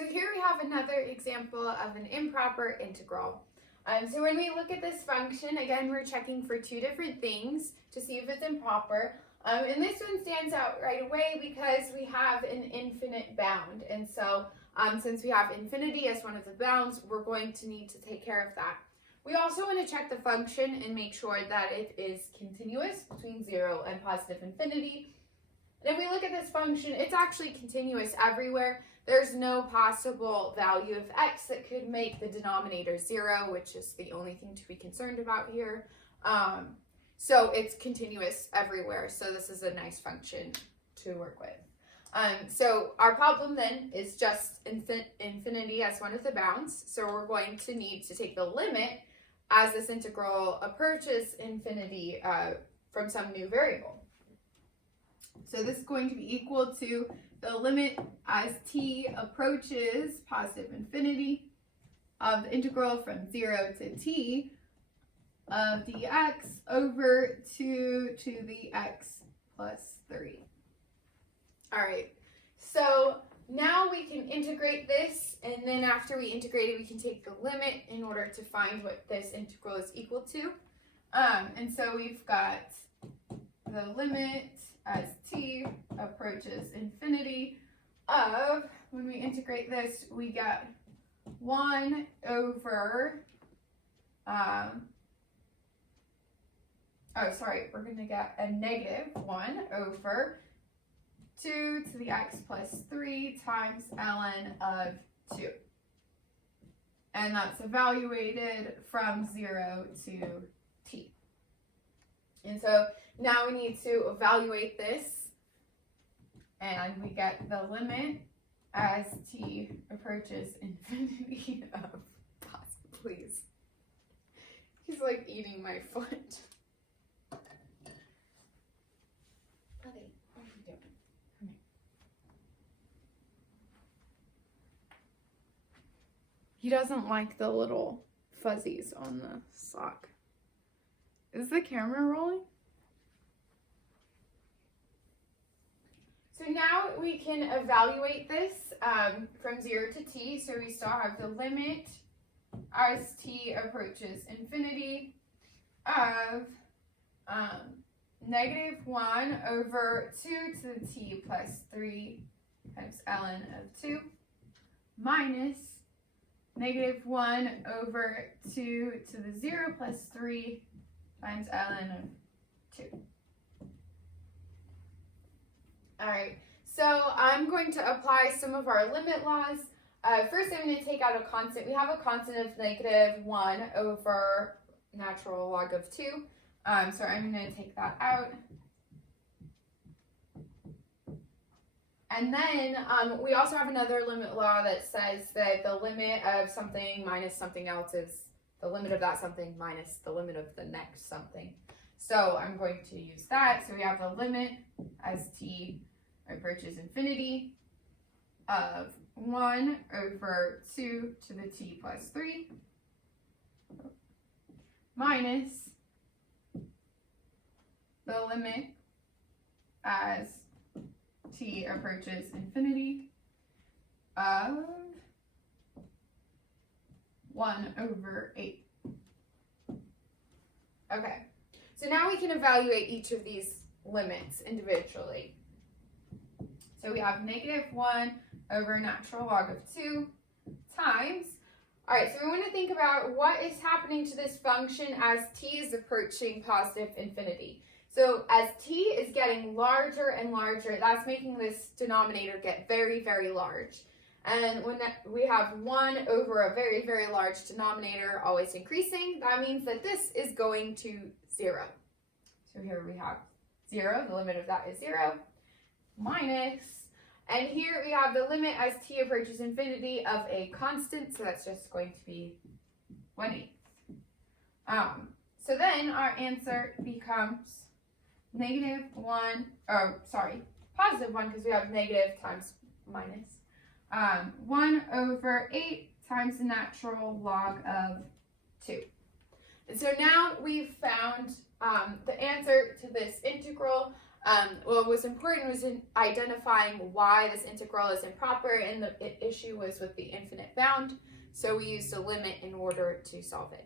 So here we have another example of an improper integral. So when we look at this function, again, we're checking for two different things to see if it's improper. And this one stands out right away because we have an infinite bound. And so since we have infinity as one of the bounds, we're going to need to take care of that. We also want to check the function and make sure that it is continuous between 0 and positive infinity. And if we look at this function, it's actually continuous everywhere. There's no possible value of x that could make the denominator 0, which is the only thing to be concerned about here. So it's continuous everywhere. So this is a nice function to work with. So our problem then is just infinity as one of the bounds. So we're going to need to take the limit as this integral approaches infinity from some new variable. So this is going to be equal to the limit as t approaches positive infinity of the integral from 0 to t of dx over 2 to the x plus 3. All right, so now we can integrate this, and then after we integrate it, we can take the limit in order to find what this integral is equal to. And so we've got the limit as t approaches infinity of, when we integrate this, we get 1 over, we're going to get a negative 1 over 2 to the x plus 3 times ln of 2. And that's evaluated from 0 to t. And so now we need to evaluate this, and we get the limit as t approaches infinity of, please. He's like eating my foot. Buddy, what are you doing? Come here. He doesn't like the little fuzzies on the sock. Is the camera rolling? So now we can evaluate this from 0 to t. So we still have the limit as t approaches infinity of negative 1 over 2 to the t plus 3 times ln of 2 minus negative 1 over 2 to the 0 plus 3 times ln of 2. All right, so I'm going to apply some of our limit laws. First, I'm going to take out a constant. We have a constant of negative 1 over natural log of 2. So I'm going to take that out. And then we also have another limit law that says that the limit of something minus something else is the limit of that something minus the limit of the next something. So I'm going to use that. So we have the limit as t approaches infinity of 1 over 2 to the t plus 3 minus the limit as t approaches infinity of 1 over 8. Okay, so now we can evaluate each of these limits individually. So we have negative 1 over natural log of 2 times. All right, so we want to think about what is happening to this function as t is approaching positive infinity. So as t is getting larger and larger, that's making this denominator get very, very large. And when we have 1 over a very, very large denominator always increasing, that means that this is going to 0. So here we have 0, the limit of that is 0, minus, and here we have the limit as t approaches infinity of a constant, so that's just going to be 1/8. So then our answer becomes positive 1, because we have negative times minus. 1 over 8 times the natural log of 2. And so now we've found the answer to this integral. What was important was in identifying why this integral is improper, and the issue was with the infinite bound, so we used a limit in order to solve it.